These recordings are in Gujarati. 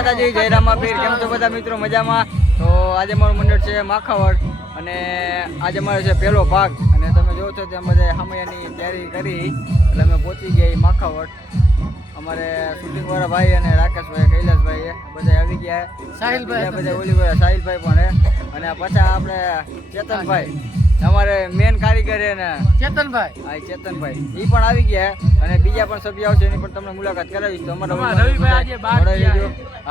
માતાજી, જય રામાપીર. કેમ છો બધા મિત્રો? મજામાં? તો આજે મારું મંડળ છે માખાવડ અને આજે મારો છે પહેલો ભાગ અને તમે જોવો છો તેમ બધા હામૈયાની તૈયારી કરી એટલે અમે પહોંચી ગયા માખાવડ. અમારે શૂટિંગવાળા ભાઈ અને રાકેશભાઈ, કૈલાસભાઈ બધા આવી ગયા. સાહિલભાઈ બધા ઓલીભાઈ, સાહિલભાઈ પણ અને પાછા આપણે ચેતનભાઈ અમારે મેન કારીગર ને ચેતનભાઈ, હા ચેતનભાઈ એ પણ આવી ગયા અને બીજા પણ સભ્ય આવશે એની પણ તમને મુલાકાત કરાવીશ. તો અમારા રવિભાઈ આજે બહાર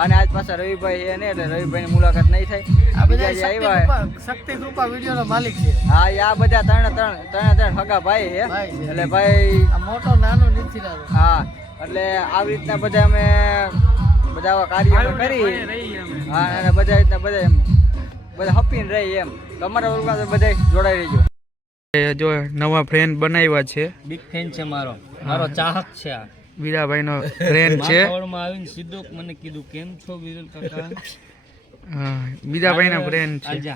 અને આજ પાછા રવિભાઈ એ ને એટલે રવિભાઈની મુલાકાત નહીં થાય. બીજા જે આવ્યા શક્તિ કૃપા વિડીયોનો માલિક છે. હા આ બધા ત્રણ હગા ભાઈ છે એટલે ભાઈ મોટો નાનો નથી. હા એટલે આવી રીતના બધા અમે બધા કાર્ય કરી હા અને બધા રીતના બધા હપીને રહી એમ. તમારા ઓળખા બધા જોડાઈ રહેજો. જો નવા ફ્રેન્ડ બનાવ્યા છે. બિગ ફેન છે મારો ચાહક છે. આ વીરાભાઈ નો ફ્રેન્ડ છે. માથાવડમાં આવીને સીધો મને કીધું કેમ છો વિરલ કાકા. હા વીરાભાઈ ના ફ્રેન્ડ છે.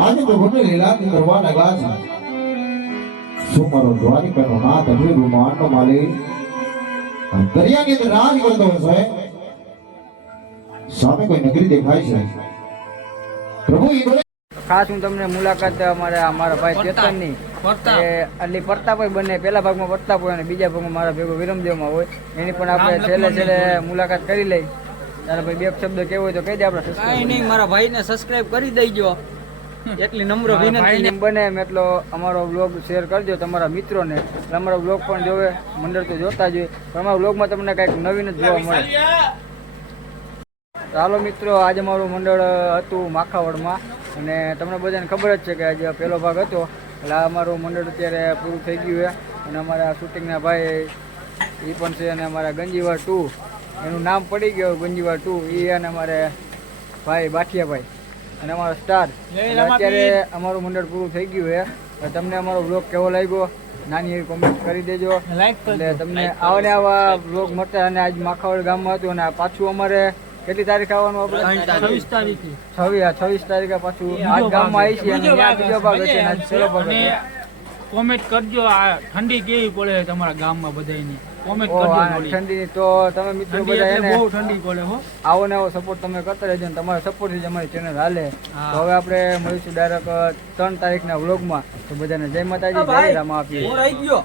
આજે પ્રભુને લીલાથી કરવા લગા છે. શું મારો દ્વારિકાનો નાથ અજય બ્રહ્માંડનો માલિક દરિયાની અંદર રાજ કરતો હશે. સામે કોઈ નગરી દેખાય છે. પ્રભુ ઈ ખાસ હું તમને મુલાકાત અમારા ભાઈ ચેતનની એટલે પ્રતાપભાઈ બંને પહેલા ભાગમાં પ્રતાપ હોય અને બીજા ભાગમાં મારા ભેગો વિરમદેવમાં હોય એની પણ આપણે છેલ્લે મુલાકાત કરી લઈ. તારે ભાઈ બે શબ્દ કેવો હોય તો કહી દે આપણે. કાંઈ નહીં, મારા ભાઈને સબસ્ક્રાઇબ કરી દેજો, એટલી નમ્ર વિનંતી. બને એમ એટલો અમારો વ્લોગ શેર કરજો તમારા મિત્રોને, એટલે અમારો વ્લોગ પણ જોવે. મંડળ તો જોતા જ હોય પણ અમારા વ્લોગમાં તમને કંઈક નવીન જ જોવા મળે. ચાલો મિત્રો, આજે મારું મંડળ હતું માખાવડમાં અને તમને બધાને ખબર જ છે કે આજે પહેલો ભાગ હતો. એટલે આ અમારું મંડળ અત્યારે પૂરું થઈ ગયું છે અને અમારા શૂટિંગના ભાઈ એ પણ છે અને અમારા ગંજીવાર 2 એનું નામ પડી ગયું ગંજીવાર 2 એ અને અમારે ભાઈ બાઠિયાભાઈ અને અમારો સ્ટાર. અત્યારે અમારું મંડળ પૂરું થઈ ગયું છે. તમને અમારો બ્લોગ કેવો લાગ્યો નાની એવી કોમેન્ટ કરી દેજો. એટલે તમને આવા ને આવા બ્લોગ મળતા. અને આજ માખાવડ ગામમાં હતું અને પાછું અમારે કેટલી તારીખ આવવાનું આપણે 26 તારીખે 26 તારીખે પાછું આજ ગામમાં આવી છે અને ત્યાં બીજો ભાગ હશે અને આજ પહેલો ભાગ હશે. કોમેન્ટ કરજો આ ઠંડી કેવી પડે તમારા ગામમાં બધાયની. કોમેન્ટ ઓહ, કરજો આ થોડી. ઠંડી તો તમે મિત્રો ઠંડી બધા એટલે એને બહુ ઠંડી પડે હો. આવો ને આવો સપોર્ટ તમે કરતા રહેજો અને તમારા સપોર્ટથી જ અમારી ચેનલ હાલે. હા. તો હવે આપણે મળીશું ડાયરેક્ટ 3 તારીખના વ્લોગમાં. તો બધાને જય માતાજી, જય રામ આપીએ. હું રહી ગયો.